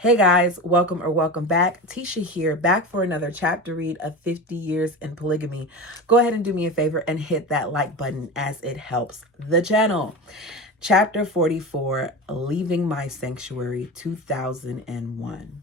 Hey guys, welcome or welcome back. Tisha here, back for another chapter read of 50 Years in Polygamy. Go ahead and do me a favor and hit that like button as it helps the channel. Chapter 44, Leaving My Sanctuary, 2001.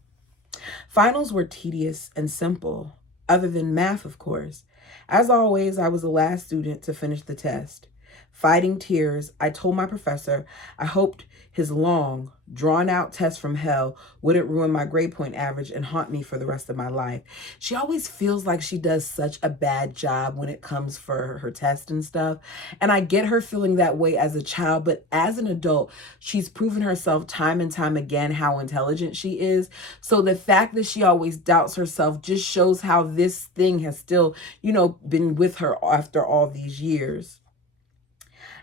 Finals were tedious and simple, other than math, of course. As always, I was the last student to finish the test. Fighting tears, I told my professor I hoped his long, drawn-out test from hell wouldn't ruin my grade point average and haunt me for the rest of my life. She always feels like she does such a bad job when it comes for her test and stuff. And I get her feeling that way as a child, but as an adult, she's proven herself time and time again how intelligent she is. So the fact that she always doubts herself just shows how this thing has still, been with her after all these years.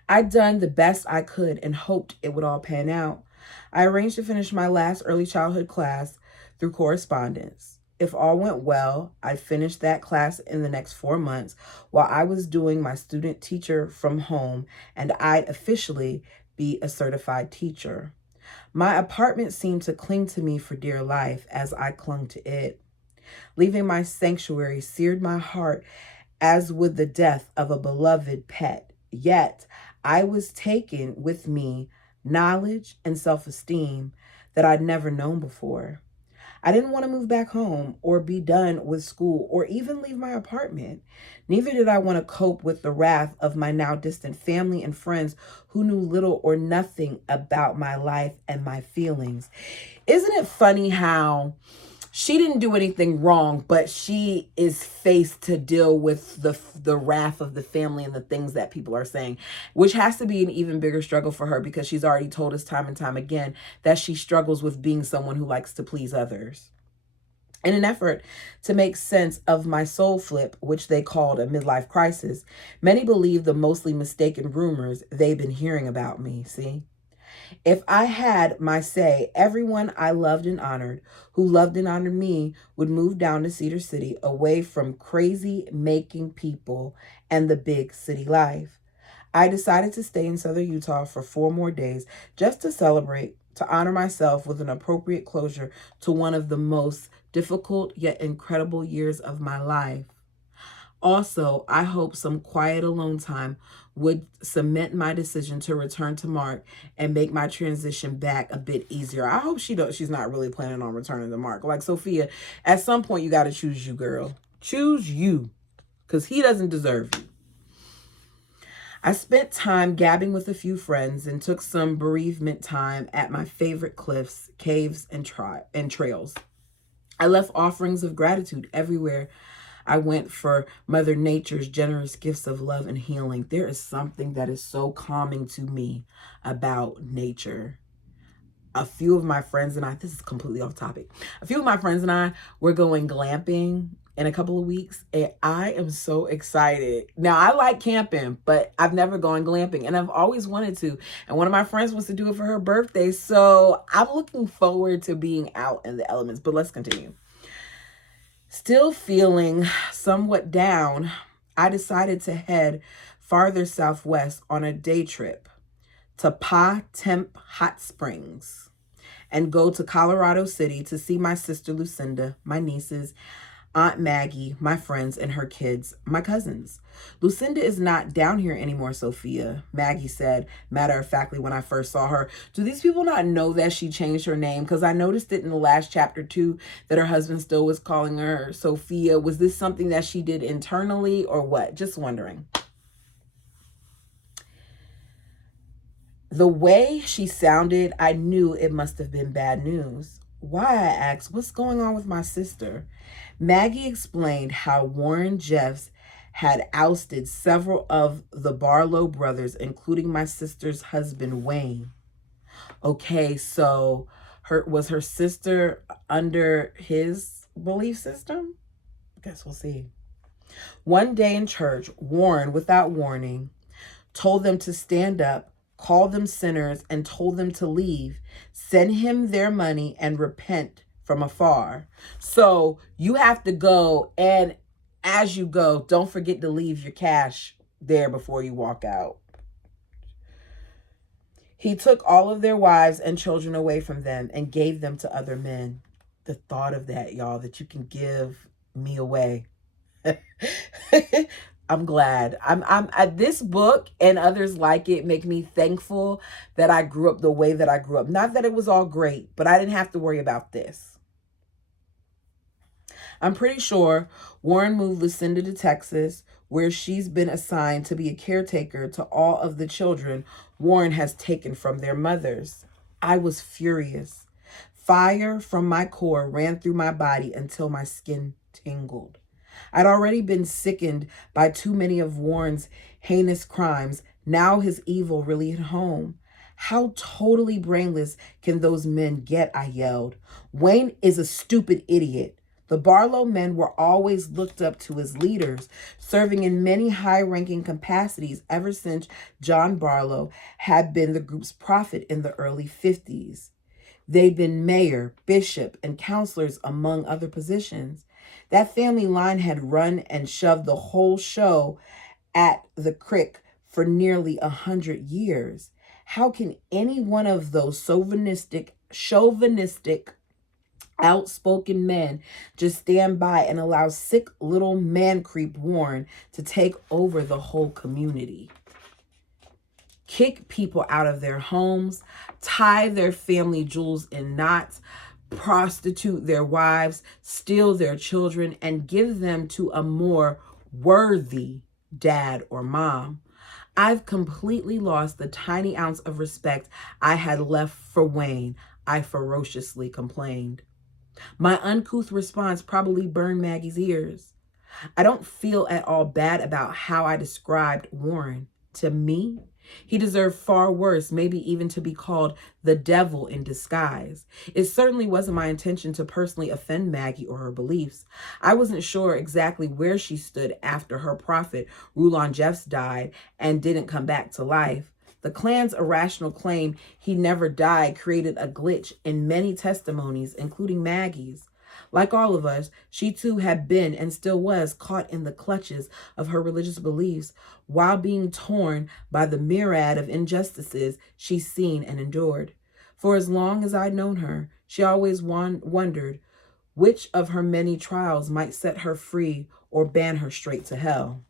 I'd done the best I could and hoped it would all pan out. I arranged to finish my last early childhood class through correspondence. If all went well, I'd finish that class in the next 4 months while I was doing my student teacher from home, and I'd officially be a certified teacher. My apartment seemed to cling to me for dear life as I clung to it. Leaving my sanctuary seared my heart as would the death of a beloved pet. Yet, I was taking with me knowledge and self-esteem that I'd never known before. I didn't want to move back home or be done with school or even leave my apartment. Neither did I want to cope with the wrath of my now distant family and friends who knew little or nothing about my life and my feelings. Isn't it funny how she didn't do anything wrong, but she is faced to deal with the wrath of the family and the things that people are saying, which has to be an even bigger struggle for her because she's already told us time and time again that she struggles with being someone who likes to please others. In an effort to make sense of my soul flip, which they called a midlife crisis, many believe the mostly mistaken rumors they've been hearing about me, see? If I had my say, everyone I loved and honored, who loved and honored me, would move down to Cedar City away from crazy making people and the big city life. I decided to stay in southern Utah for 4 more days just to celebrate, to honor myself with an appropriate closure to one of the most difficult yet incredible years of my life. Also, I hope some quiet alone time would cement my decision to return to Mark and make my transition back a bit easier. I hope she's not really planning on returning to Mark. Like Sophia, at some point you got to choose you, girl. Choose you, because he doesn't deserve you. I spent time gabbing with a few friends and took some bereavement time at my favorite cliffs, caves, and trails. I left offerings of gratitude everywhere I went for Mother Nature's generous gifts of love and healing. There is something that is so calming to me about nature. A few of my friends and I, this is completely off topic. A few of my friends and I were going glamping in a couple of weeks, and I am so excited. Now, I like camping, but I've never gone glamping, and I've always wanted to. And one of my friends wants to do it for her birthday, so I'm looking forward to being out in the elements. But let's continue. Still feeling somewhat down, I decided to head farther southwest on a day trip to Pa Temp Hot Springs and go to Colorado City to see my sister Lucinda, my nieces, Aunt Maggie, my friends, and her kids, my cousins. Lucinda is not down here anymore, Sophia, Maggie said, matter-of-factly, when I first saw her. Do these people not know that she changed her name? Because I noticed it in the last chapter, too, that her husband still was calling her Sophia. Was this something that she did internally or what? Just wondering. The way she sounded, I knew it must have been bad news. Why, I asked, what's going on with my sister? Maggie explained how Warren Jeffs had ousted several of the Barlow brothers, including my sister's husband, Wayne. Okay, so was her sister under his belief system? I guess we'll see. One day in church, Warren, without warning, told them to stand up, called them sinners, and told them to leave, send him their money, and repent from afar. So you have to go, and as you go, don't forget to leave your cash there before you walk out. He took all of their wives and children away from them and gave them to other men. The thought of that, y'all, that you can give me away. I'm glad. I'm at this book and others like it make me thankful that I grew up the way that I grew up. Not that it was all great, but I didn't have to worry about this. I'm pretty sure Warren moved Lucinda to Texas, where she's been assigned to be a caretaker to all of the children Warren has taken from their mothers. I was furious. Fire from my core ran through my body until my skin tingled. I'd already been sickened by too many of Warren's heinous crimes. Now his evil really hit home. How totally brainless can those men get, I yelled. Wayne is a stupid idiot. The Barlow men were always looked up to as leaders, serving in many high-ranking capacities ever since John Barlow had been the group's prophet in the early 50s. They'd been mayor, bishop, and counselors, among other positions. That family line had run and shoved the whole show at the crick for nearly 100 years. How can any one of those chauvinistic, outspoken men just stand by and allow sick little man creep Warren to take over the whole community? Kick people out of their homes, tie their family jewels in knots, prostitute their wives, steal their children, and give them to a more worthy dad or mom. I've completely lost the tiny ounce of respect I had left for Wayne, I ferociously complained. My uncouth response probably burned Maggie's ears. I don't feel at all bad about how I described Warren. To me, he deserved far worse, maybe even to be called the devil in disguise. It certainly wasn't my intention to personally offend Maggie or her beliefs. I wasn't sure exactly where she stood after her prophet, Rulon Jeffs, died and didn't come back to life. The Klan's irrational claim he never died created a glitch in many testimonies, including Maggie's. Like all of us, she too had been and still was caught in the clutches of her religious beliefs while being torn by the myriad of injustices she's seen and endured. For as long as I'd known her, she always wondered which of her many trials might set her free or ban her straight to hell.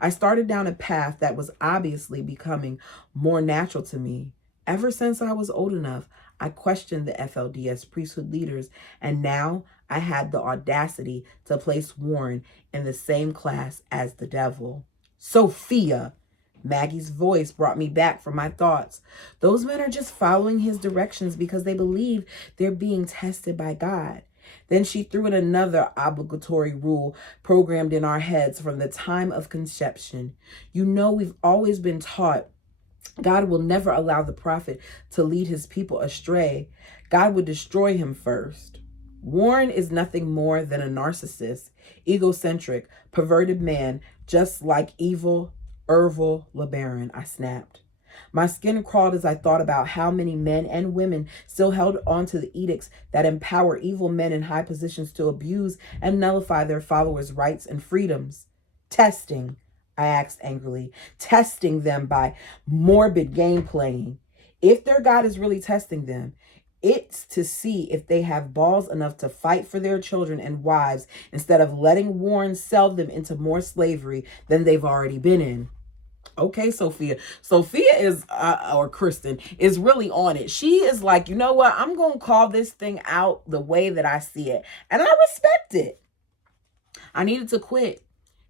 I started down a path that was obviously becoming more natural to me. Ever since I was old enough, I questioned the FLDS priesthood leaders, and now I had the audacity to place Warren in the same class as the devil. Sophia! Maggie's voice brought me back from my thoughts. Those men are just following his directions because they believe they're being tested by God. Then she threw in another obligatory rule programmed in our heads from the time of conception. You know, we've always been taught God will never allow the prophet to lead his people astray. God would destroy him first. Warren is nothing more than a narcissist, egocentric, perverted man, just like evil Ervil LeBaron, I snapped. My skin crawled as I thought about how many men and women still held on to the edicts that empower evil men in high positions to abuse and nullify their followers' rights and freedoms. Testing, I asked angrily, testing them by morbid game playing. If their God is really testing them, it's to see if they have balls enough to fight for their children and wives instead of letting Warren sell them into more slavery than they've already been in. Okay, Sophia. Sophia is, or Kristen, is really on it. She is like, you know what? I'm going to call this thing out the way that I see it. And I respect it. I needed to quit.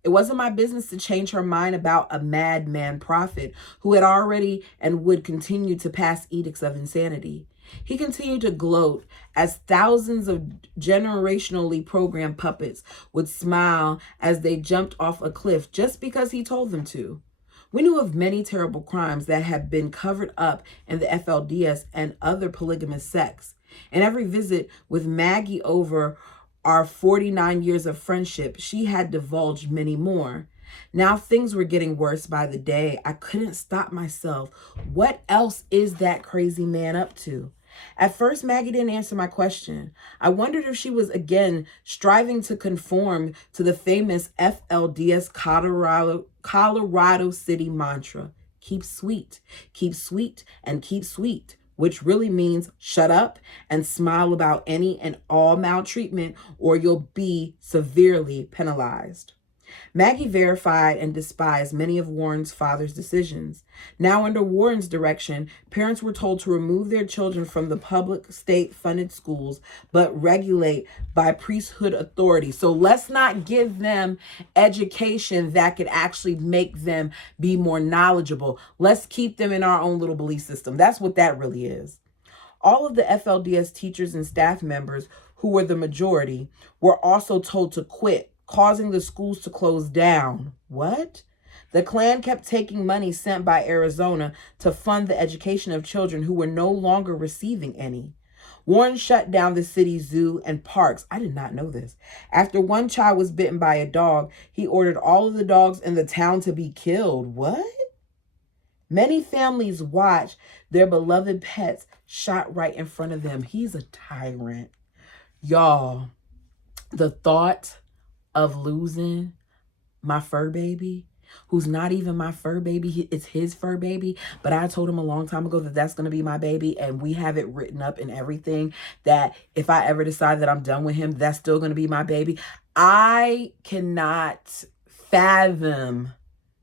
It wasn't my business to change her mind about a madman prophet who had already and would continue to pass edicts of insanity. He continued to gloat as thousands of generationally programmed puppets would smile as they jumped off a cliff just because he told them to. We knew of many terrible crimes that had been covered up in the FLDS and other polygamous sects. In every visit with Maggie over our 49 years of friendship, she had divulged many more. Now things were getting worse by the day. I couldn't stop myself. What else is that crazy man up to? At first, Maggie didn't answer my question. I wondered if she was again striving to conform to the famous FLDS Colorado City mantra, keep sweet, and keep sweet, which really means shut up and smile about any and all maltreatment, or you'll be severely penalized. Maggie verified and despised many of Warren's father's decisions. Now, under Warren's direction, parents were told to remove their children from the public state-funded schools, but regulate by priesthood authority. So let's not give them education that could actually make them be more knowledgeable. Let's keep them in our own little belief system. That's what that really is. All of the FLDS teachers and staff members, who were the majority, were also told to quit, causing the schools to close down. What? The Klan kept taking money sent by Arizona to fund the education of children who were no longer receiving any. Warren shut down the city's zoo and parks. I did not know this. After one child was bitten by a dog, he ordered all of the dogs in the town to be killed. What? Many families watch their beloved pets shot right in front of them. He's a tyrant. Y'all, the thought of losing my fur baby, who's not even my fur baby, it's his fur baby, but I told him a long time ago that that's going to be my baby, and we have it written up in everything that if I ever decide that I'm done with him, that's still going to be my baby. I cannot fathom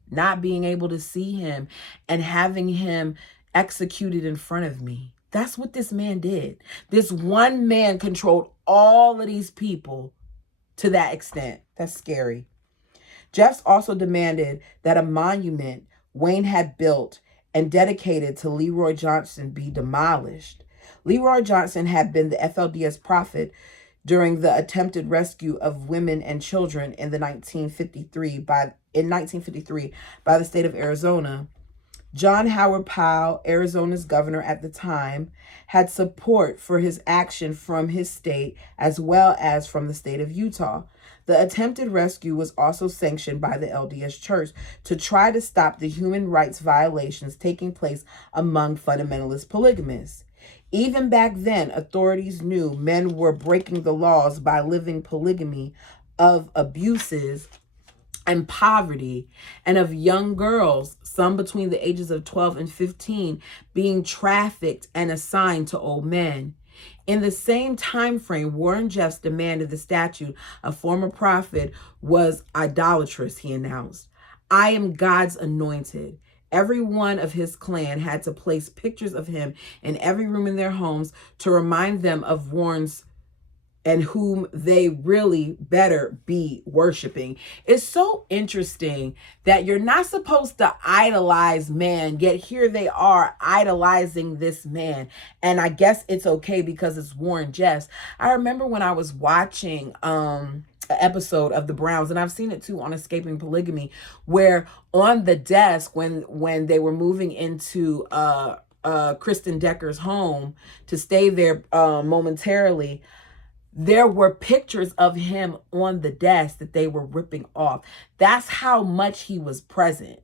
not being able to see him and having him executed in front of me. That's what this man did. This one man controlled all of these people to that extent. That's scary. Jeffs also demanded that a monument Wayne had built and dedicated to Leroy Johnson be demolished. Leroy Johnson had been the FLDS prophet during the attempted rescue of women and children in 1953 by the state of Arizona. John Howard Powell, Arizona's governor at the time, had support for his action from his state as well as from the state of Utah. The attempted rescue was also sanctioned by the LDS Church to try to stop the human rights violations taking place among fundamentalist polygamists. Even back then, authorities knew men were breaking the laws by living polygamy of abuses and poverty, and of young girls, some between the ages of 12 and 15, being trafficked and assigned to old men. In the same time frame, Warren Jeffs demanded the statue of former prophet was idolatrous, he announced. I am God's anointed. Every one of his clan had to place pictures of him in every room in their homes to remind them of Warren's and whom they really better be worshiping. It's so interesting that you're not supposed to idolize man, yet here they are idolizing this man. And I guess it's okay because it's Warren Jeffs. I remember when I was watching an episode of The Browns, and I've seen it too on Escaping Polygamy, where on the desk when they were moving into Kristen Decker's home to stay there momentarily, there were pictures of him on the desk that they were ripping off. That's how much he was present.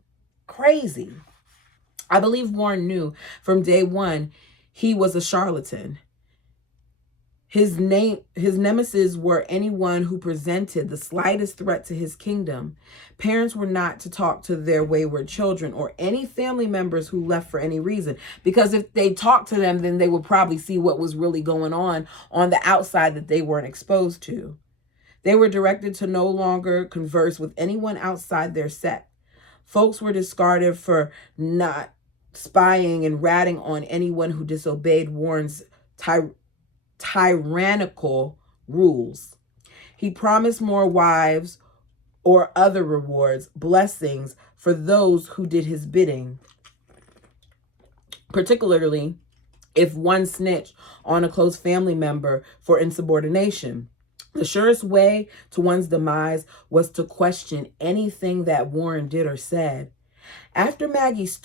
Crazy. I believe Warren knew from day one he was a charlatan. His nemesis were anyone who presented the slightest threat to his kingdom. Parents were not to talk to their wayward children or any family members who left for any reason, because if they talked to them, then they would probably see what was really going on the outside that they weren't exposed to. They were directed to no longer converse with anyone outside their sect. Folks were discarded for not spying and ratting on anyone who disobeyed Warren's tyrannical rules. He promised more wives or other rewards, blessings for those who did his bidding, particularly if one snitched on a close family member for insubordination. The surest way to one's demise was to question anything that Warren did or said. After Maggie's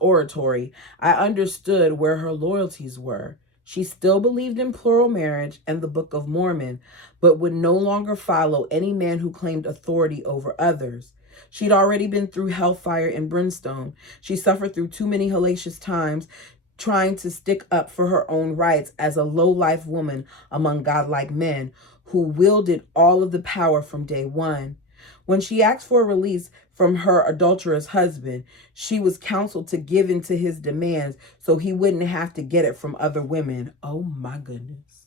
oratory, I understood where her loyalties were. She still believed in plural marriage and the Book of Mormon, but would no longer follow any man who claimed authority over others. She'd already been through hellfire and brimstone. She suffered through too many hellacious times trying to stick up for her own rights as a low-life woman among godlike men who wielded all of the power from day one. When she asked for a release from her adulterous husband. She was counseled to give in to his demands so he wouldn't have to get it from other women. Oh my goodness.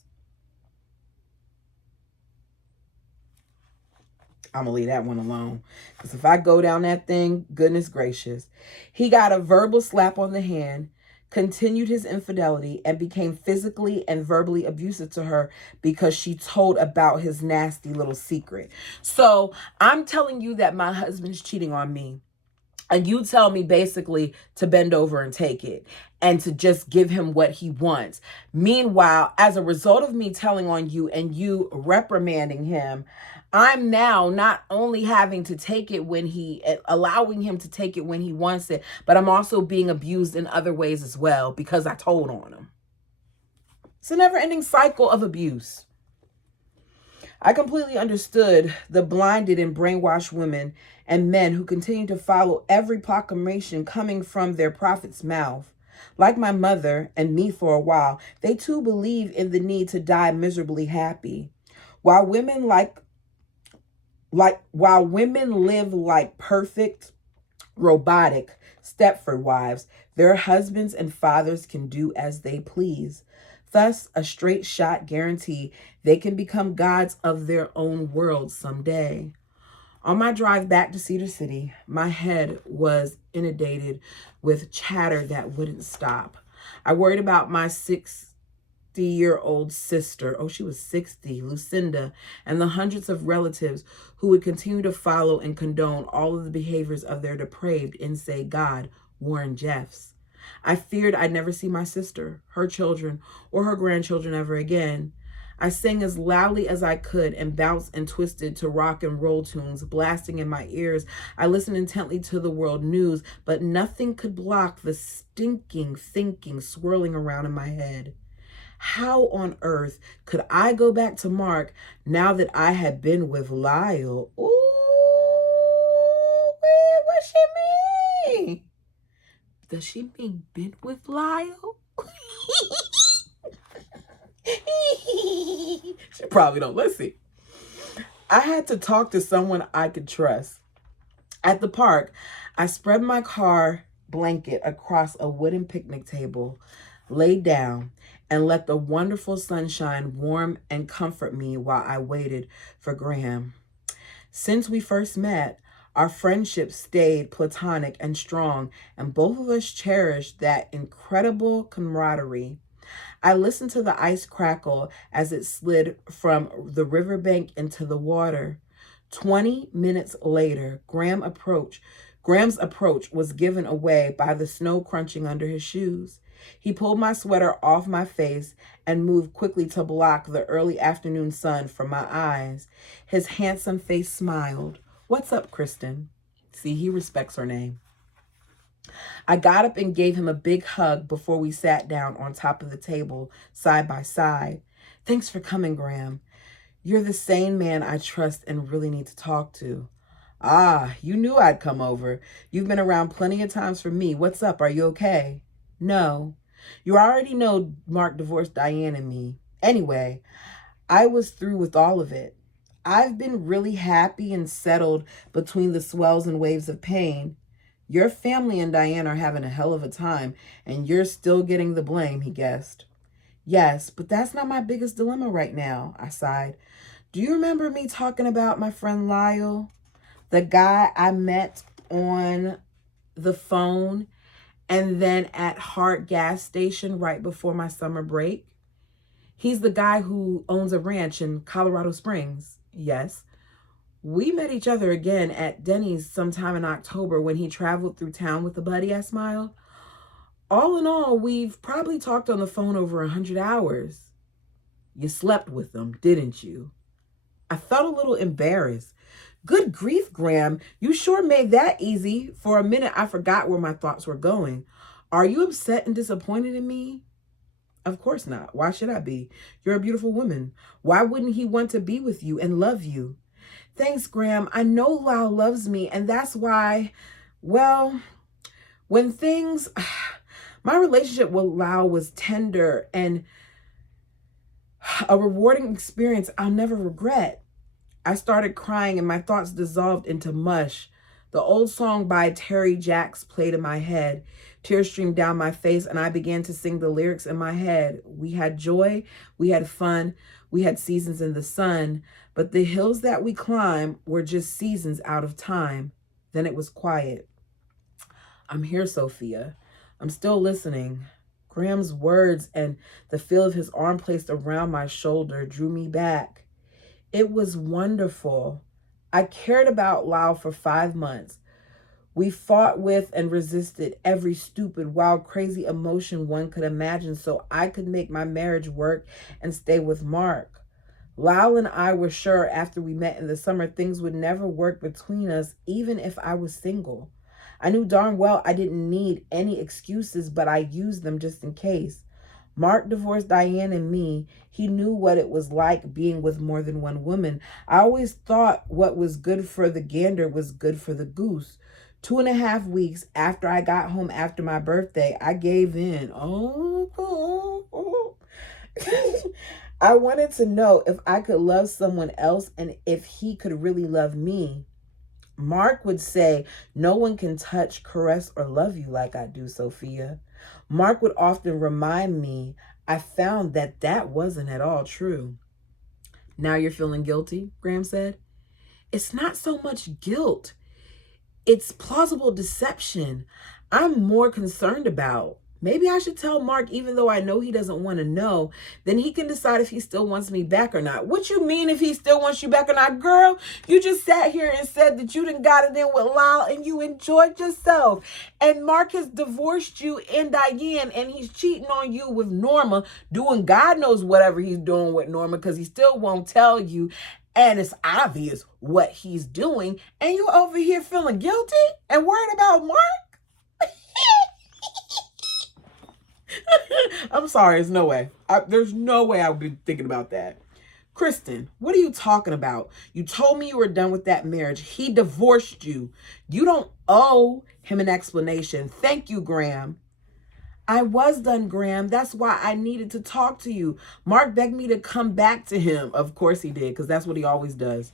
I'm going to leave that one alone. Because if I go down that thing, goodness gracious. He got a verbal slap on the hand, continued his infidelity, and became physically and verbally abusive to her because she told about his nasty little secret. So I'm telling you that my husband's cheating on me. And you tell me basically to bend over and take it and to just give him what he wants. Meanwhile, as a result of me telling on you and you reprimanding him, I'm now not only having to take it allowing him to take it when he wants it, but I'm also being abused in other ways as well because I told on him. It's a never-ending cycle of abuse. I completely understood the blinded and brainwashed women and men who continue to follow every proclamation coming from their prophet's mouth. Like my mother and me for a while, they too believe in the need to die miserably happy. While women live like perfect, robotic Stepford wives, their husbands and fathers can do as they please. Thus, a straight shot guarantee they can become gods of their own world someday. On my drive back to Cedar City, my head was inundated with chatter that wouldn't stop. I worried about my 60-year-old sister, she was 60, Lucinda, and the hundreds of relatives who would continue to follow and condone all of the behaviors of their depraved, insane God, Warren Jeffs. I feared I'd never see my sister, her children, or her grandchildren ever again. I sang as loudly as I could and bounced and twisted to rock and roll tunes blasting in my ears. I listened intently to the world news, but nothing could block the stinking thinking swirling around in my head. How on earth could I go back to Mark now that I had been with Lyle? Ooh, what she mean? Does she mean been with Lyle? She probably don't. Let's see. I had to talk to someone I could trust. At the park, I spread my car blanket across a wooden picnic table, laid down, and let the wonderful sunshine warm and comfort me while I waited for Graham. Since we first met, our friendship stayed platonic and strong, and both of us cherished that incredible camaraderie. I listened to the ice crackle as it slid from the riverbank into the water. 20 minutes later, Graham's approach was given away by the snow crunching under his shoes. He pulled my sweater off my face and moved quickly to block the early afternoon sun from my eyes. His handsome face smiled. "What's up, Kristen?" See, he respects her name. I got up and gave him a big hug before we sat down on top of the table, side by side. "Thanks for coming, Graham. You're the sane man I trust and really need to talk to." "Ah, you knew I'd come over. You've been around plenty of times for me. What's up? Are you okay?" "No. You already know Mark divorced Diane and me. Anyway, I was through with all of it. I've been really happy and settled between the swells and waves of pain. Your family and Diane are having a hell of a time, and you're still getting the blame," he guessed. "Yes, but that's not my biggest dilemma right now," I sighed. "Do you remember me talking about my friend Lyle? The guy I met on the phone and then at Hart gas station right before my summer break? He's the guy who owns a ranch in Colorado Springs." "Yes." "We met each other again at Denny's sometime in October when he traveled through town with a buddy," I smiled. "All in all, we've probably talked on the phone over 100 hours. You slept with them, didn't you?" I felt a little embarrassed. Good grief, Graham. You sure made that easy. For a minute, I forgot where my thoughts were going. Are you upset and disappointed in me? Of course not. Why should I be? You're a beautiful woman. Why wouldn't he want to be with you and love you? Thanks, Graham. I know Lyle loves me, and that's why, well, my relationship with Lyle was tender and a rewarding experience I'll never regret. I started crying and my thoughts dissolved into mush. The old song by Terry Jacks played in my head. Tears streamed down my face, and I began to sing the lyrics in my head. We had joy, we had fun, we had seasons in the sun, but the hills that we climb were just seasons out of time. Then it was quiet. I'm here, Sophia. I'm still listening. Graham's words and the feel of his arm placed around my shoulder drew me back. It was wonderful. I cared about Lyle for 5 months. We fought with and resisted every stupid, wild, crazy emotion one could imagine so I could make my marriage work and stay with Mark. Lyle and I were sure after we met in the summer things would never work between us, even if I was single. I knew darn well I didn't need any excuses, but I used them just in case. Mark divorced Diane and me. He knew what it was like being with more than one woman. I always thought what was good for the gander was good for the goose. 2.5 weeks after I got home after my birthday, I gave in. I wanted to know if I could love someone else and if he could really love me. Mark would say, no one can touch, caress, or love you like I do, Sophia. Mark would often remind me I found that that wasn't at all true. Now you're feeling guilty, Graham said. It's not so much guilt. It's plausible deception I'm more concerned about. Maybe I should tell Mark, even though I know he doesn't want to know. Then he can decide if he still wants me back or not. What you mean if he still wants you back or not? Girl, you just sat here and said that you done got it in with Lyle and you enjoyed yourself. And Mark has divorced you and Diane and he's cheating on you with Norma, doing God knows whatever he's doing with Norma because he still won't tell you. And it's obvious what he's doing. And you over here feeling guilty and worried about Mark? I'm sorry, there's no way. There's no way I would be thinking about that. Kristen, what are you talking about? You told me you were done with that marriage. He divorced you. You don't owe him an explanation. Thank you, Graham. I was done, Graham. That's why I needed to talk to you. Mark begged me to come back to him. Of course he did, because that's what he always does.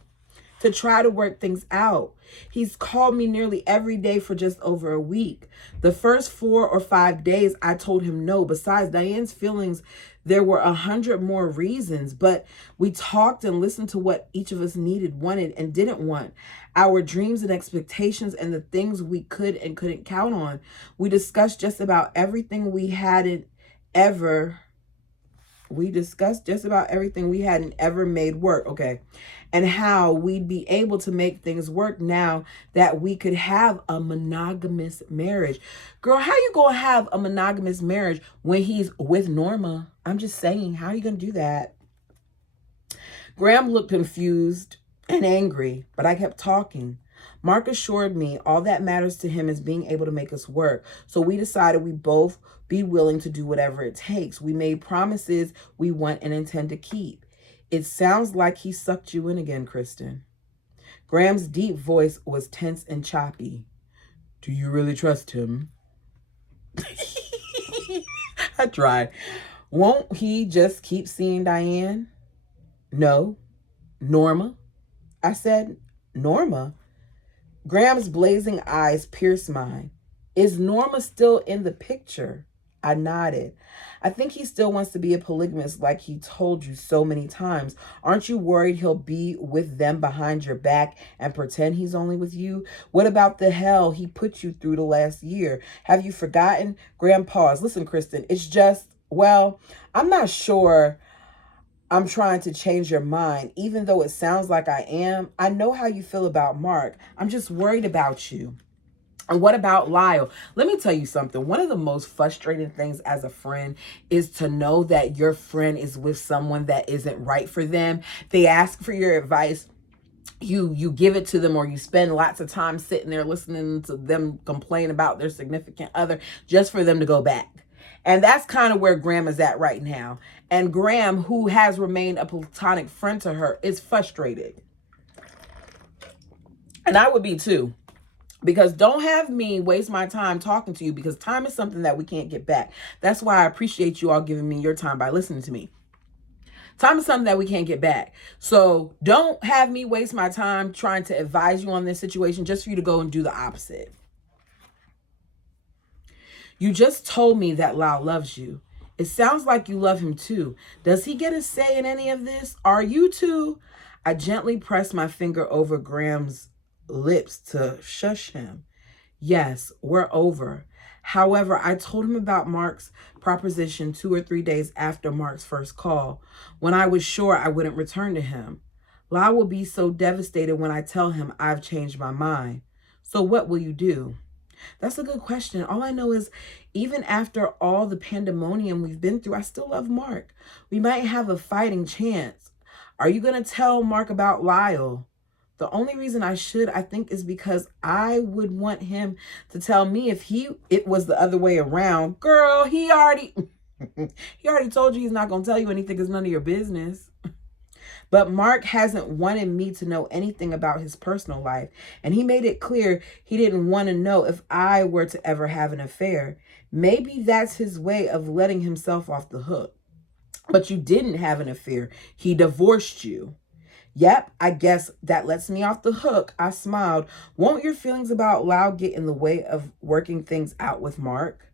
To try to work things out. He's called me nearly every day for just over a week. The first 4 or 5 days, I told him no. Besides Diane's feelings, there were 100 more reasons, but we talked and listened to what each of us needed, wanted, and didn't want. Our dreams and expectations and the things we could and couldn't count on. We discussed just about everything we hadn't ever made work. Okay. And how we'd be able to make things work now that we could have a monogamous marriage. Girl, how you gonna have a monogamous marriage when he's with Norma? I'm just saying, how are you gonna do that? Graham looked confused and angry, but I kept talking. Mark assured me all that matters to him is being able to make us work. So we decided we both be willing to do whatever it takes. We made promises we want and intend to keep. It sounds like he sucked you in again, Kristen. Graham's deep voice was tense and choppy. Do you really trust him? I tried. Won't he just keep seeing Diane? No. Norma? I said, Norma? Graham's blazing eyes pierced mine. Is Norma still in the picture? I nodded. I think he still wants to be a polygamist like he told you so many times. Aren't you worried he'll be with them behind your back and pretend he's only with you? What about the hell he put you through the last year? Have you forgotten? Graham paused. Listen, Kristen, it's just, well, I'm not sure I'm trying to change your mind, even though it sounds like I am. I know how you feel about Mark. I'm just worried about you. And what about Lyle? Let me tell you something. One of the most frustrating things as a friend is to know that your friend is with someone that isn't right for them. They ask for your advice. You give it to them, or you spend lots of time sitting there listening to them complain about their significant other just for them to go back. And that's kind of where Graham is at right now. And Graham, who has remained a platonic friend to her, is frustrated. And I would be too. Because don't have me waste my time talking to you, because time is something that we can't get back. That's why I appreciate you all giving me your time by listening to me. Time is something that we can't get back. So don't have me waste my time trying to advise you on this situation just for you to go and do the opposite. You just told me that Lau loves you. It sounds like you love him too. Does he get a say in any of this? Are you two? I gently pressed my finger over Graham's lips to shush him. Yes, we're over. However, I told him about Mark's proposition 2 or 3 days after Mark's first call, when I was sure I wouldn't return to him. Lau will be so devastated when I tell him I've changed my mind. So what will you do? That's a good question. All I know is, even after all the pandemonium we've been through, I still love Mark. We might have a fighting chance. Are you going to tell Mark about Lyle? The only reason I should, I think, is because I would want him to tell me if it was the other way around. Girl, he already told you he's not going to tell you anything. It's none of your business. But Mark hasn't wanted me to know anything about his personal life. And he made it clear he didn't want to know if I were to ever have an affair. Maybe that's his way of letting himself off the hook. But you didn't have an affair. He divorced you. Yep, I guess that lets me off the hook. I smiled. Won't your feelings about Lau get in the way of working things out with Mark?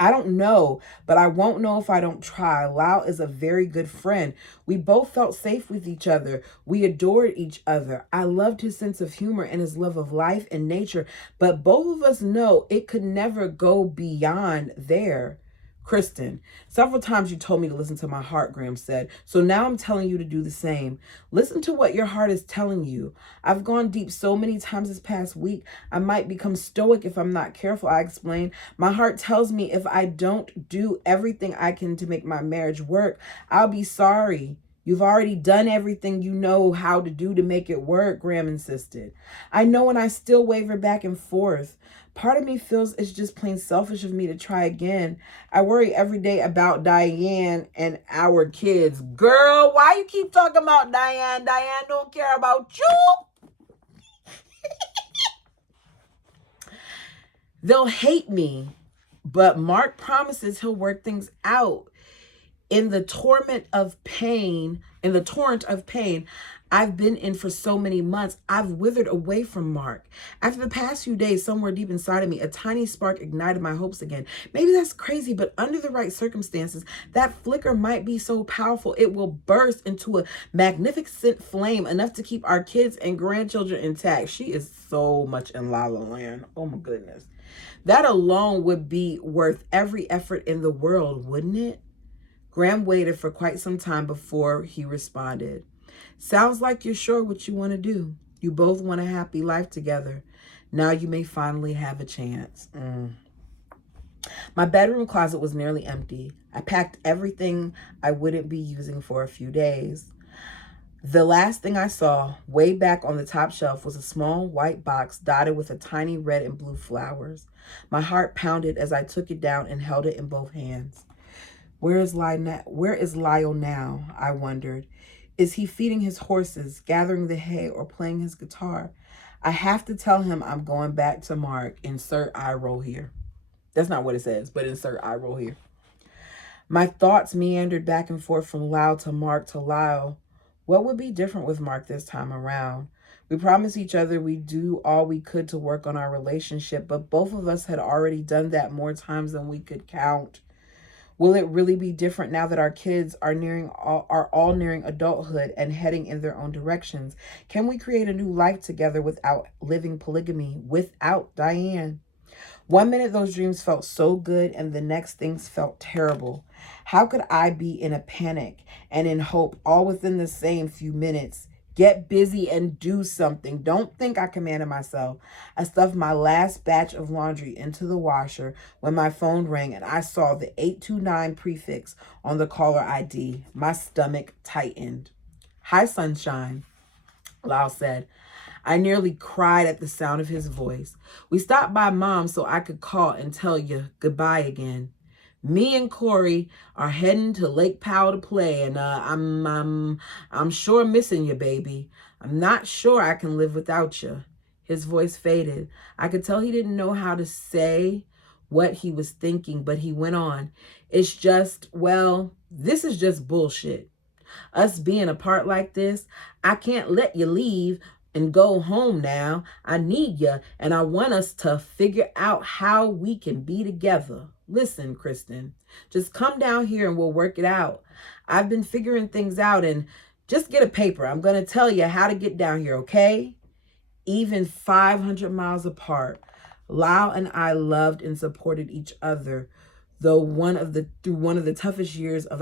I don't know, but I won't know if I don't try. Lau is a very good friend. We both felt safe with each other. We adored each other. I loved his sense of humor and his love of life and nature, but both of us know it could never go beyond there. Kristen, several times you told me to listen to my heart, Graham said. So now I'm telling you to do the same. Listen to what your heart is telling you. I've gone deep so many times this past week. I might become stoic if I'm not careful, I explained. My heart tells me if I don't do everything I can to make my marriage work, I'll be sorry. You've already done everything you know how to do to make it work, Graham insisted. I know, and I still waver back and forth. Part of me feels it's just plain selfish of me to try again. I worry every day about Diane and our kids. Girl, why you keep talking about Diane? Diane don't care about you. They'll hate me, but Mark promises he'll work things out. In the torrent of pain I've been in for so many months, I've withered away from Mark. After the past few days, somewhere deep inside of me, a tiny spark ignited my hopes again. Maybe that's crazy, but under the right circumstances, that flicker might be so powerful it will burst into a magnificent flame, enough to keep our kids and grandchildren intact. She is so much in La La Land. Oh my goodness. That alone would be worth every effort in the world, wouldn't it? Graham waited for quite some time before he responded. Sounds like you're sure what you want to do. You both want a happy life together. Now you may finally have a chance. My bedroom closet was nearly empty. I packed everything I wouldn't be using for a few days. The last thing I saw, way back on the top shelf, was a small white box dotted with a tiny red and blue flowers. My heart pounded as I took it down and held it in both hands. Where is Lyle now? I wondered. Is he feeding his horses, gathering the hay, or playing his guitar? I have to tell him I'm going back to Mark. Insert eye roll here. That's not what it says, but insert eye roll here. My thoughts meandered back and forth from Lyle to Mark to Lyle. What would be different with Mark this time around? We promised each other we'd do all we could to work on our relationship, but both of us had already done that more times than we could count. Will it really be different now that our kids are all nearing adulthood and heading in their own directions? Can we create a new life together without living polygamy, without Diane? 1 minute those dreams felt so good and the next things felt terrible. How could I be in a panic and in hope all within the same few minutes? Get busy and do something. Don't think I commanded myself. I stuffed my last batch of laundry into the washer when my phone rang and I saw the 829 prefix on the caller ID. My stomach tightened. Hi, sunshine, Lyle said. I nearly cried at the sound of his voice. We stopped by Mom so I could call and tell you goodbye again. Me and Corey are heading to Lake Powell to play, and I'm sure missing you, baby. I'm not sure I can live without you. His voice faded. I could tell he didn't know how to say what he was thinking, but he went on. It's just, well, this is just bullshit. Us being apart like this, I can't let you leave and go home now. I need you, and I want us to figure out how we can be together. Listen, Kristen, just come down here and we'll work it out. I've been figuring things out, and just get a paper. I'm going to tell you how to get down here, okay? Even 500 miles apart, Lau and I loved and supported each other, though through one of the toughest years of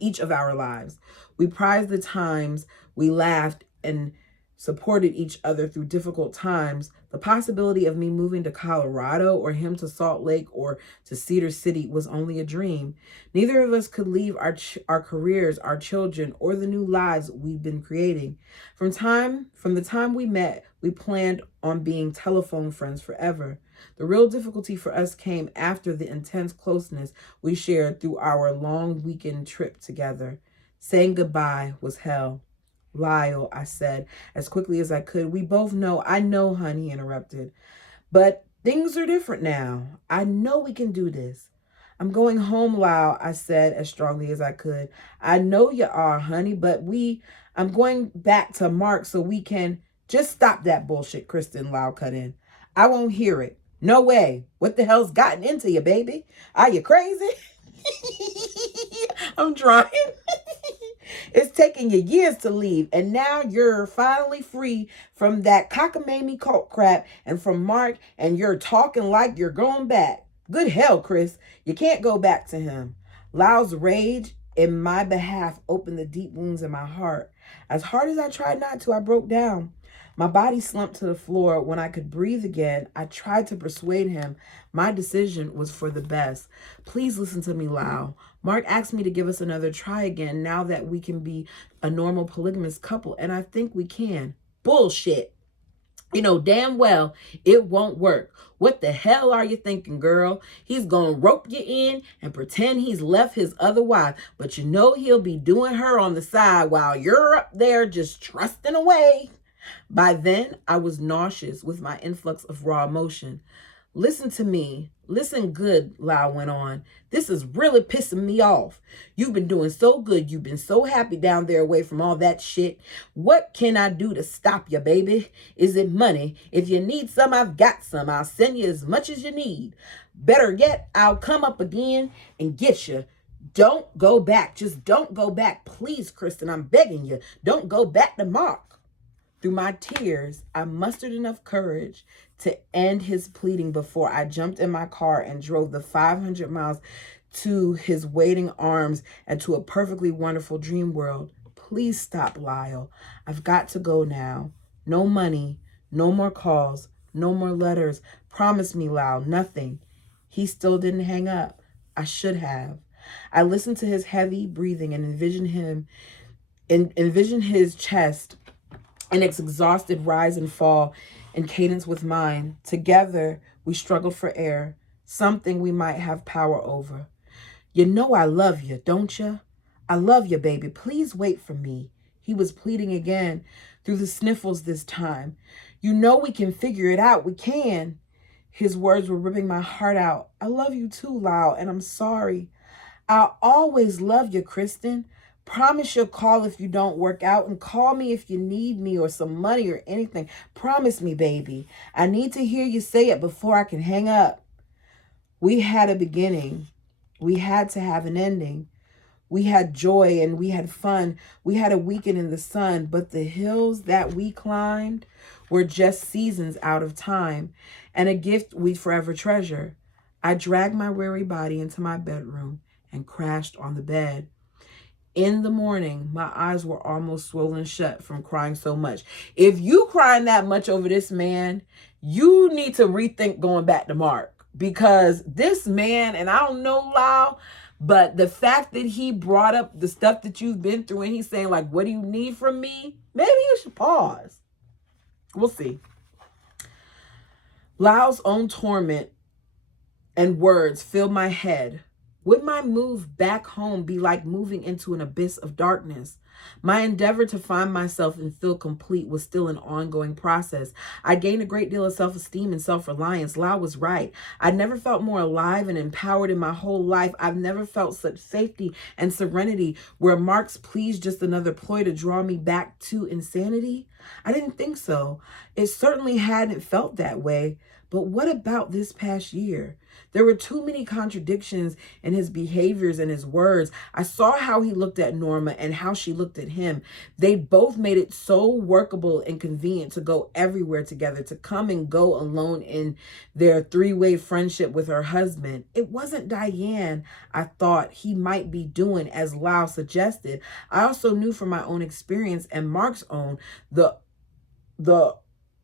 each of our lives. We prized the times we laughed and supported each other through difficult times. The possibility of me moving to Colorado or him to Salt Lake or to Cedar City was only a dream. Neither of us could leave our careers, our children, or the new lives we've been creating. From the time we met, we planned on being telephone friends forever. The real difficulty for us came after the intense closeness we shared through our long weekend trip together. Saying goodbye was hell. Lyle, I said, as quickly as I could. I know, hon, he interrupted. But things are different now. I know we can do this. I'm going home, Lyle, I said as strongly as I could. I know you are, honey, but I'm going back to Mark so we can just stop that bullshit, Kristen, Lyle cut in. I won't hear it. No way. What the hell's gotten into you, baby? Are you crazy? I'm trying. It's taken you years to leave, and now you're finally free from that cockamamie cult crap and from Mark, and you're talking like you're going back. Good hell, Chris. You can't go back to him. Lyle's rage in my behalf opened the deep wounds in my heart. As hard as I tried not to, I broke down. My body slumped to the floor. When I could breathe again, I tried to persuade him my decision was for the best. Please listen to me, Lyle. Mark asked me to give us another try again now that we can be a normal polygamous couple, and I think we can. Bullshit. You know damn well it won't work. What the hell are you thinking, girl? He's gonna rope you in and pretend he's left his other wife, but you know he'll be doing her on the side while you're up there just trusting away. By then, I was nauseous with my influx of raw emotion. Listen to me. Listen good, Lau went on. This is really pissing me off. You've been doing so good. You've been so happy down there away from all that shit. What can I do to stop you, baby? Is it money? If you need some, I've got some. I'll send you as much as you need. Better yet, I'll come up again and get you. Don't go back. Just don't go back. Please, Kristen, I'm begging you. Don't go back to Mark. Through my tears, I mustered enough courage to end his pleading before I jumped in my car and drove the 500 miles to his waiting arms and to a perfectly wonderful dream world. Please stop, Lyle. I've got to go now. No money, no more calls, no more letters. Promise me, Lyle, nothing. He still didn't hang up. I should have. I listened to his heavy breathing and envisioned his chest and its exhausted rise and fall in cadence with mine. Together, we struggled for air, something we might have power over. You know I love you, don't you? I love you, baby. Please wait for me. He was pleading again, through the sniffles this time. You know we can figure it out. We can. His words were ripping my heart out. I love you too, Lyle, and I'm sorry. I'll always love you, Kristen. Promise you'll call if you don't work out, and call me if you need me or some money or anything. Promise me, baby. I need to hear you say it before I can hang up. We had a beginning. We had to have an ending. We had joy and we had fun. We had a weekend in the sun, but the hills that we climbed were just seasons out of time and a gift we forever treasure. I dragged my weary body into my bedroom and crashed on the bed. In the morning, my eyes were almost swollen shut from crying so much. If you crying that much over this man, you need to rethink going back to Mark, because this man, and I don't know Lyle, but the fact that he brought up the stuff that you've been through and he's saying like, what do you need from me? Maybe you should pause. We'll see. Lyle's own torment and words filled my head. Would my move back home be like moving into an abyss of darkness? My endeavor to find myself and feel complete was still an ongoing process. I gained a great deal of self-esteem and self-reliance. Lau was right. I never felt more alive and empowered in my whole life. I've never felt such safety and serenity. Were Mark's pleas just another ploy to draw me back to insanity? I didn't think so. It certainly hadn't felt that way. But what about this past year? There were too many contradictions in his behaviors and his words. I saw how he looked at Norma and how she looked at him. They both made it so workable and convenient to go everywhere together, to come and go alone in their three-way friendship with her husband. It wasn't Diane I thought he might be doing as Lau suggested. I also knew from my own experience and Mark's own, the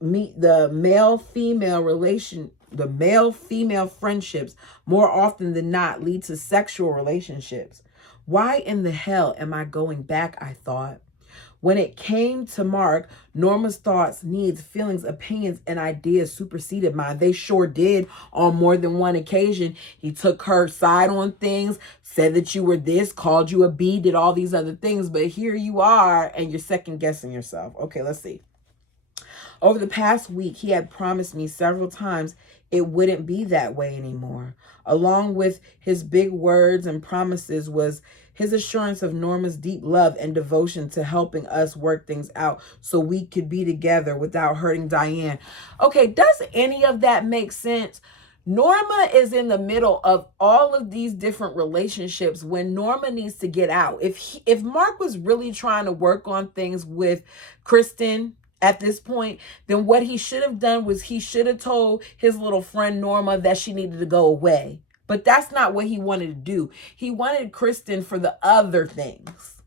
male-female friendships more often than not lead to sexual relationships. Why in the hell am I going back, I thought. When it came to Mark, Norma's thoughts, needs, feelings, opinions, and ideas superseded mine. They sure did on more than one occasion. He took her side on things, said that you were this, called you a B, did all these other things. But here you are, and you're second guessing yourself. Okay, let's see. Over the past week, he had promised me several times it wouldn't be that way anymore. Along with his big words and promises was his assurance of Norma's deep love and devotion to helping us work things out so we could be together without hurting Diane. Okay, does any of that make sense? Norma is in the middle of all of these different relationships when Norma needs to get out. If Mark was really trying to work on things with Kristen at this point, then what he should have done was he should have told his little friend Norma that she needed to go away. But that's not what he wanted to do. He wanted Kristen for the other things.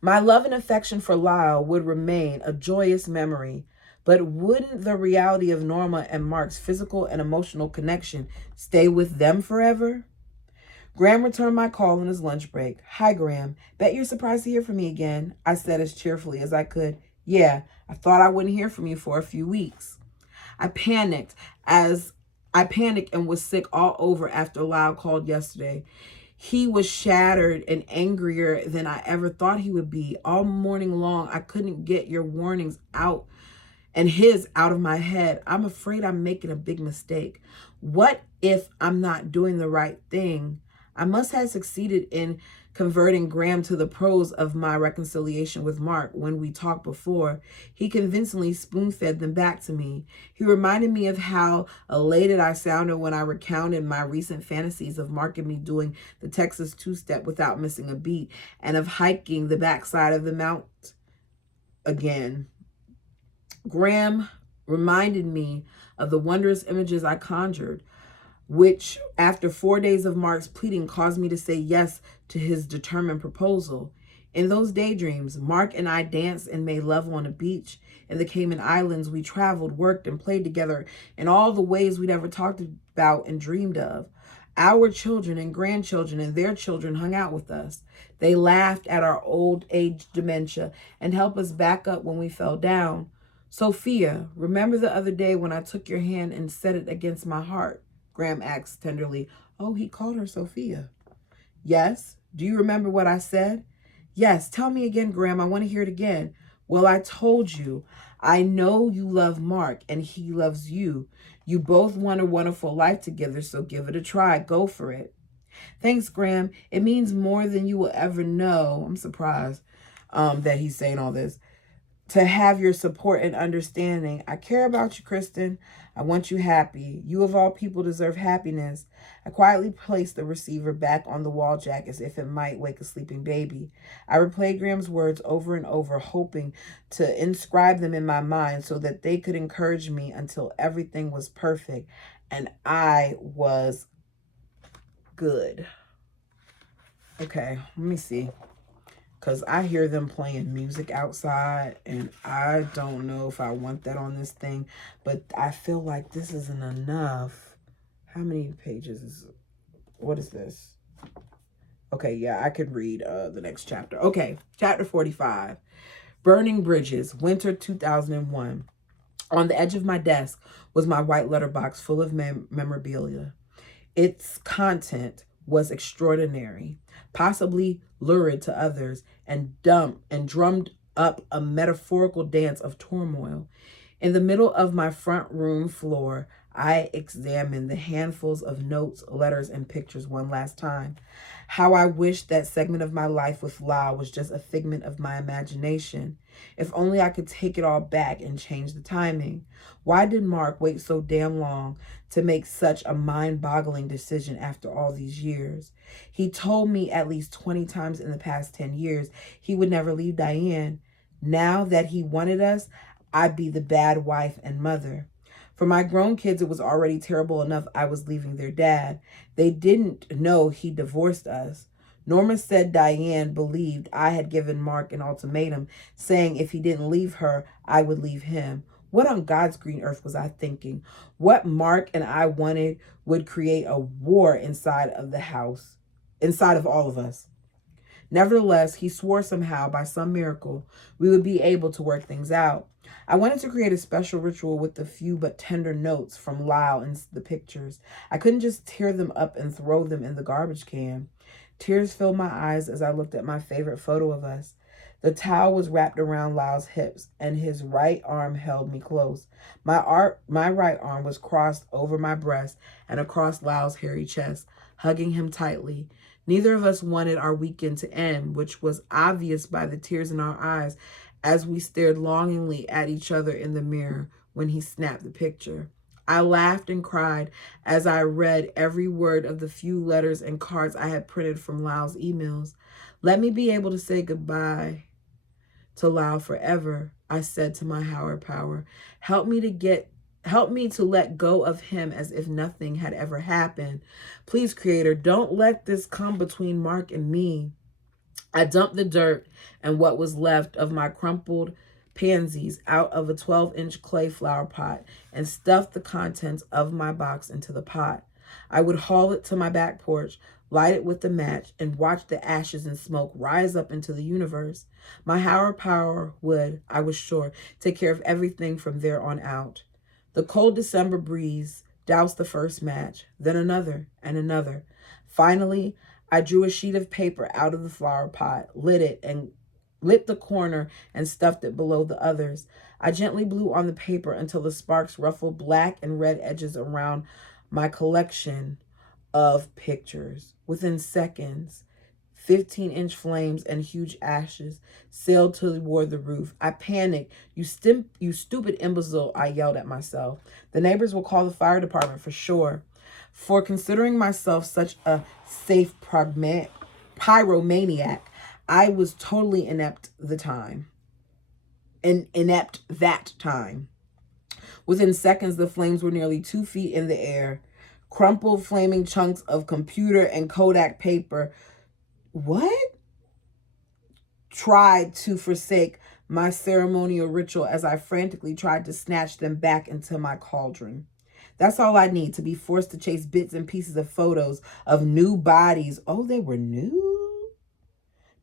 My love and affection for Lyle would remain a joyous memory, but wouldn't the reality of Norma and Mark's physical and emotional connection stay with them forever? Graham returned my call on his lunch break. Hi, Graham. Bet you're surprised to hear from me again, I said as cheerfully as I could. Yeah, I thought I wouldn't hear from you for a few weeks. I panicked and was sick all over after Lyle called yesterday. He was shattered and angrier than I ever thought he would be. All morning long, I couldn't get your warnings out and his out of my head. I'm afraid I'm making a big mistake. What if I'm not doing the right thing? I must have succeeded in converting Graham to the pros of my reconciliation with Mark when we talked before. He convincingly spoon-fed them back to me. He reminded me of how elated I sounded when I recounted my recent fantasies of Mark and me doing the Texas two-step without missing a beat and of hiking the backside of the mount again. Graham reminded me of the wondrous images I conjured, which after 4 days of Mark's pleading caused me to say yes to his determined proposal. In those daydreams, Mark and I danced and made love on a beach. In the Cayman Islands, we traveled, worked, and played together in all the ways we'd ever talked about and dreamed of. Our children and grandchildren and their children hung out with us. They laughed at our old age dementia and helped us back up when we fell down. Sophia, remember the other day when I took your hand and set it against my heart? Graham asked tenderly. Oh, he called her Sophia. Yes. Do you remember what I said? Yes. Tell me again, Graham. I want to hear it again. Well, I told you. I know you love Mark and he loves you. You both want a wonderful life together, so give it a try. Go for it. Thanks, Graham. It means more than you will ever know. I'm surprised that he's saying all this. To have your support and understanding. I care about you, Kristen. I want you happy. You of all people deserve happiness. I quietly placed the receiver back on the wall jack as if it might wake a sleeping baby. I replayed Graham's words over and over, hoping to inscribe them in my mind so that they could encourage me until everything was perfect and I was good. Okay, let me see. Because I hear them playing music outside, and I don't know if I want that on this thing, but I feel like this isn't enough. How many pages is it? What is this? Okay, yeah, I could read the next chapter. Okay, chapter 45. Burning Bridges, winter 2001. On the edge of my desk was my white letterbox full of memorabilia. Its content was extraordinary, possibly lurid to others, and drummed up a metaphorical dance of turmoil. In the middle of my front room floor, I examined the handfuls of notes, letters, and pictures one last time. How I wished that segment of my life with Lau was just a figment of my imagination. If only I could take it all back and change the timing. Why did Mark wait so damn long to make such a mind-boggling decision after all these years? He told me at least 20 times in the past 10 years he would never leave Diane. Now that he wanted us, I'd be the bad wife and mother. For my grown kids, it was already terrible enough I was leaving their dad. They didn't know he divorced us. Norma said Diane believed I had given Mark an ultimatum, saying if he didn't leave her, I would leave him. What on God's green earth was I thinking? What Mark and I wanted would create a war inside of the house, inside of all of us. Nevertheless, he swore somehow, by some miracle, we would be able to work things out. I wanted to create a special ritual with the few but tender notes from Lyle and the pictures. I couldn't just tear them up and throw them in the garbage can. Tears filled my eyes as I looked at my favorite photo of us. The towel was wrapped around Lyle's hips, and his right arm held me close. My right arm was crossed over my breast and across Lyle's hairy chest, hugging him tightly. Neither of us wanted our weekend to end, which was obvious by the tears in our eyes as we stared longingly at each other in the mirror when he snapped the picture. I laughed and cried as I read every word of the few letters and cards I had printed from Lyle's emails. Let me be able to say goodbye to Lyle forever, I said to my higher power. Help me to let go of him as if nothing had ever happened. Please, Creator, don't let this come between Mark and me. I dumped the dirt and what was left of my crumpled pansies out of a 12-inch clay flower pot and stuffed the contents of my box into the pot. I would haul it to my back porch, light it with a match, and watch the ashes and smoke rise up into the universe. My higher power would, I was sure, take care of everything from there on out. The cold December breeze doused the first match, then another and another. Finally, I drew a sheet of paper out of the flower pot, lit the corner, and stuffed it below the others. I gently blew on the paper until the sparks ruffled black and red edges around my collection of pictures. Within seconds, 15-inch flames and huge ashes sailed toward the roof. I panicked. You stupid imbecile, I yelled at myself. The neighbors will call the fire department for sure. For considering myself such a safe pyromaniac, I was totally inept that time. Within seconds, the flames were nearly 2 feet in the air. Crumpled, flaming chunks of computer and Kodak paper tried to forsake my ceremonial ritual as I frantically tried to snatch them back into my cauldron. That's all I need, to be forced to chase bits and pieces of photos of new bodies. Oh, they were new?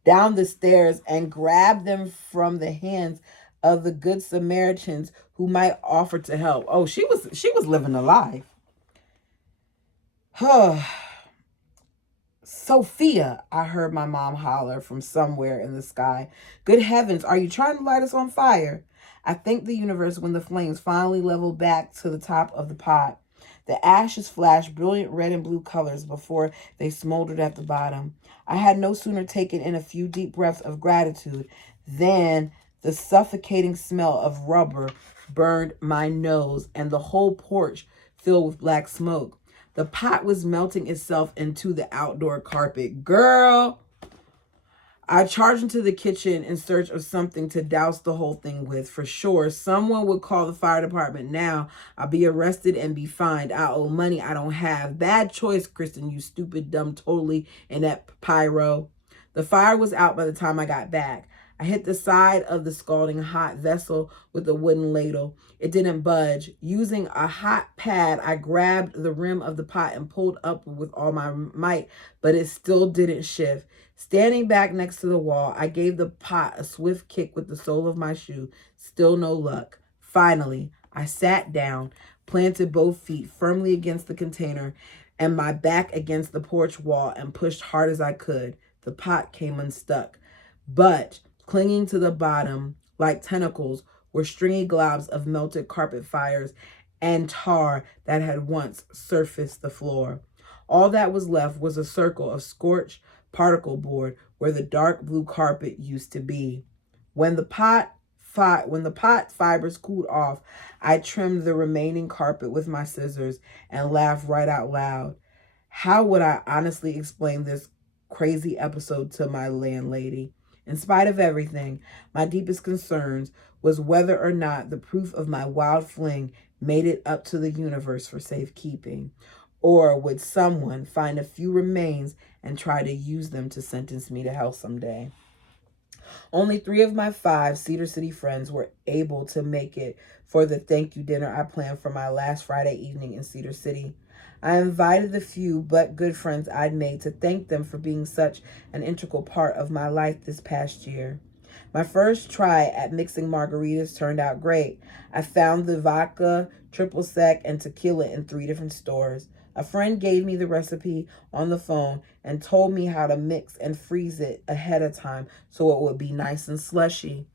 Down the stairs and grab them from the hands of the good Samaritans who might offer to help. Oh, she was living a life. Sophia, I heard my mom holler from somewhere in the sky. Good heavens, are you trying to light us on fire? I thanked the universe when the flames finally leveled back to the top of the pot. The ashes flashed brilliant red and blue colors before they smoldered at the bottom. I had no sooner taken in a few deep breaths of gratitude than the suffocating smell of rubber burned my nose and the whole porch filled with black smoke. The pot was melting itself into the outdoor carpet. Girl, I charged into the kitchen in search of something to douse the whole thing with. For sure, someone would call the fire department now. I'll be arrested and be fined. I owe money I don't have. Bad choice, Kristen, you stupid, dumb, totally inept pyro. The fire was out by the time I got back. I hit the side of the scalding hot vessel with a wooden ladle. It didn't budge. Using a hot pad, I grabbed the rim of the pot and pulled upward with all my might, but it still didn't shift. Standing back next to the wall, I gave the pot a swift kick with the sole of my shoe. Still no luck. Finally, I sat down, planted both feet firmly against the container, and my back against the porch wall and pushed hard as I could. The pot came unstuck. But clinging to the bottom like tentacles were stringy globs of melted carpet fires and tar that had once surfaced the floor. All that was left was a circle of scorched particle board where the dark blue carpet used to be. When the pot fibers cooled off, I trimmed the remaining carpet with my scissors and laughed right out loud. How would I honestly explain this crazy episode to my landlady? In spite of everything, my deepest concerns was whether or not the proof of my wild fling made it up to the universe for safekeeping. Or would someone find a few remains and try to use them to sentence me to hell someday? Only 3 of my 5 Cedar City friends were able to make it for the thank you dinner I planned for my last Friday evening in Cedar City. I invited the few but good friends I'd made to thank them for being such an integral part of my life this past year. My first try at mixing margaritas turned out great. I found the vodka, triple sec, and tequila in 3 different stores. A friend gave me the recipe on the phone and told me how to mix and freeze it ahead of time so it would be nice and slushy.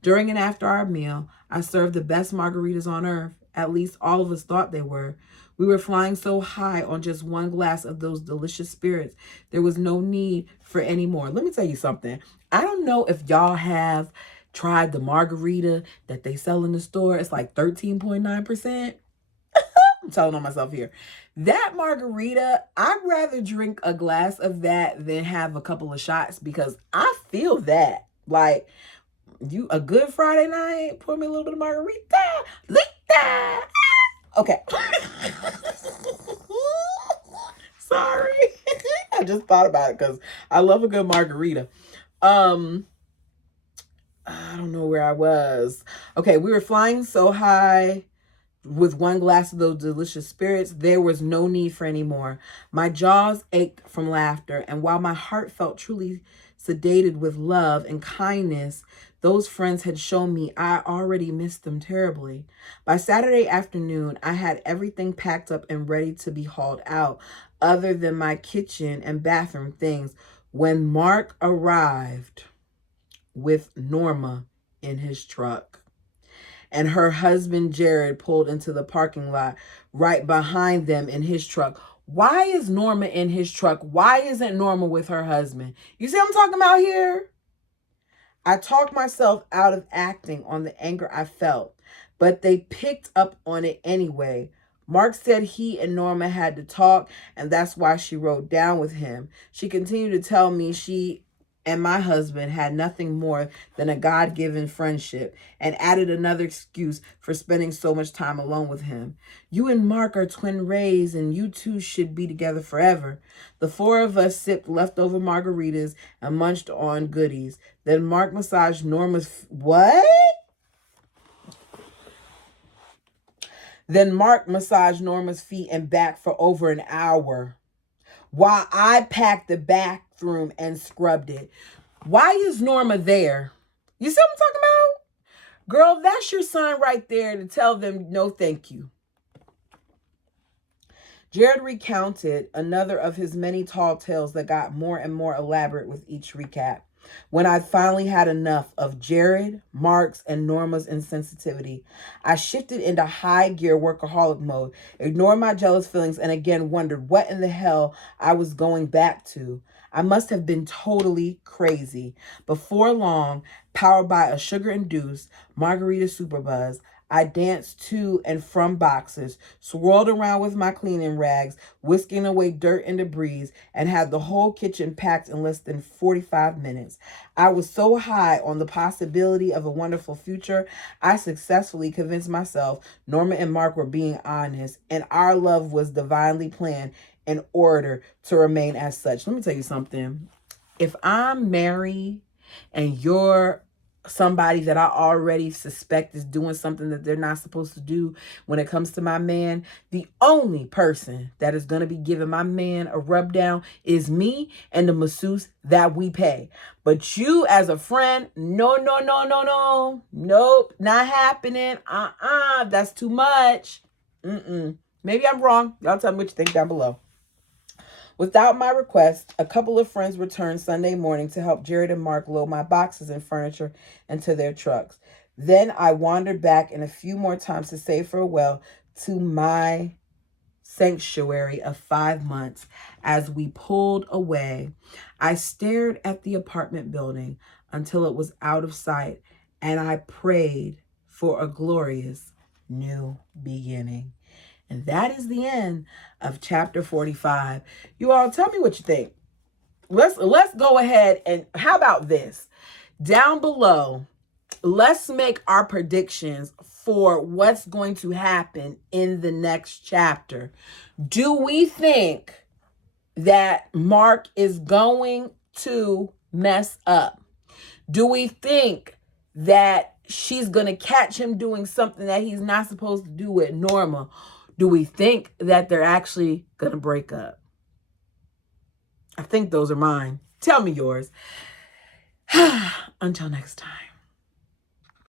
During and after our meal, I served the best margaritas on earth. At least all of us thought they were. We were flying so high on just one glass of those delicious spirits, there was no need for any more. Let me tell you something. I don't know if y'all have tried the margarita that they sell in the store. It's like 13.9%. I'm telling on myself here. That margarita, I'd rather drink a glass of that than have a couple of shots because I feel that. Like, you a good Friday night, pour me a little bit of margarita. Lita. Okay. Sorry. I just thought about it because I love a good margarita. I don't know where I was. Okay, we were flying so high with one glass of those delicious spirits, there was no need for any more. My jaws ached from laughter, and while my heart felt truly sedated with love and kindness those friends had shown me, I already missed them terribly. By Saturday afternoon, I had everything packed up and ready to be hauled out, other than my kitchen and bathroom things, when Mark arrived with Norma in his truck. And her husband, Jared, pulled into the parking lot right behind them in his truck. Why is Norma in his truck? Why isn't Norma with her husband? You see what I'm talking about here? I talked myself out of acting on the anger I felt, but they picked up on it anyway. Mark said he and Norma had to talk, and that's why she rode down with him. She continued to tell me she and my husband had nothing more than a God-given friendship, and added another excuse for spending so much time alone with him. You and Mark are twin rays, and you two should be together forever. The 4 of us sipped leftover margaritas and munched on goodies. Then Mark massaged Norma's... What? Then Mark massaged Norma's feet and back for over an hour, while I packed the bathroom and scrubbed it. Why is Norma there? You see what I'm talking about? Girl, that's your sign right there to tell them no thank you. Jared recounted another of his many tall tales that got more and more elaborate with each recap. When I finally had enough of Jared, Mark's, and Norma's insensitivity, I shifted into high gear workaholic mode, ignored my jealous feelings, and again wondered what in the hell I was going back to. I must have been totally crazy. Before long, powered by a sugar-induced margarita super buzz, I danced to and from boxes, swirled around with my cleaning rags, whisking away dirt and debris, and had the whole kitchen packed in less than 45 minutes. I was so high on the possibility of a wonderful future, I successfully convinced myself Norma and Mark were being honest, and our love was divinely planned in order to remain as such. Let me tell you something. If I'm married and you're somebody that I already suspect is doing something that they're not supposed to do when it comes to my man, the only person that is going to be giving my man a rub down is me and the masseuse that we pay. But you as a friend, no. Nope, not happening. That's too much. Maybe I'm wrong. Y'all tell me what you think down below. Without my request, a couple of friends returned Sunday morning to help Jared and Mark load my boxes and furniture into their trucks. Then I wandered back in a few more times to say farewell to my sanctuary of 5 months. As we pulled away, I stared at the apartment building until it was out of sight, and I prayed for a glorious new beginning. And that is the end of chapter 45. You all tell me what you think. Let's go ahead and how about this? Down below, let's make our predictions for what's going to happen in the next chapter. Do we think that Mark is going to mess up? Do we think that she's going to catch him doing something that he's not supposed to do with Norma? Do we think that they're actually going to break up? I think those are mine. Tell me yours. Until next time.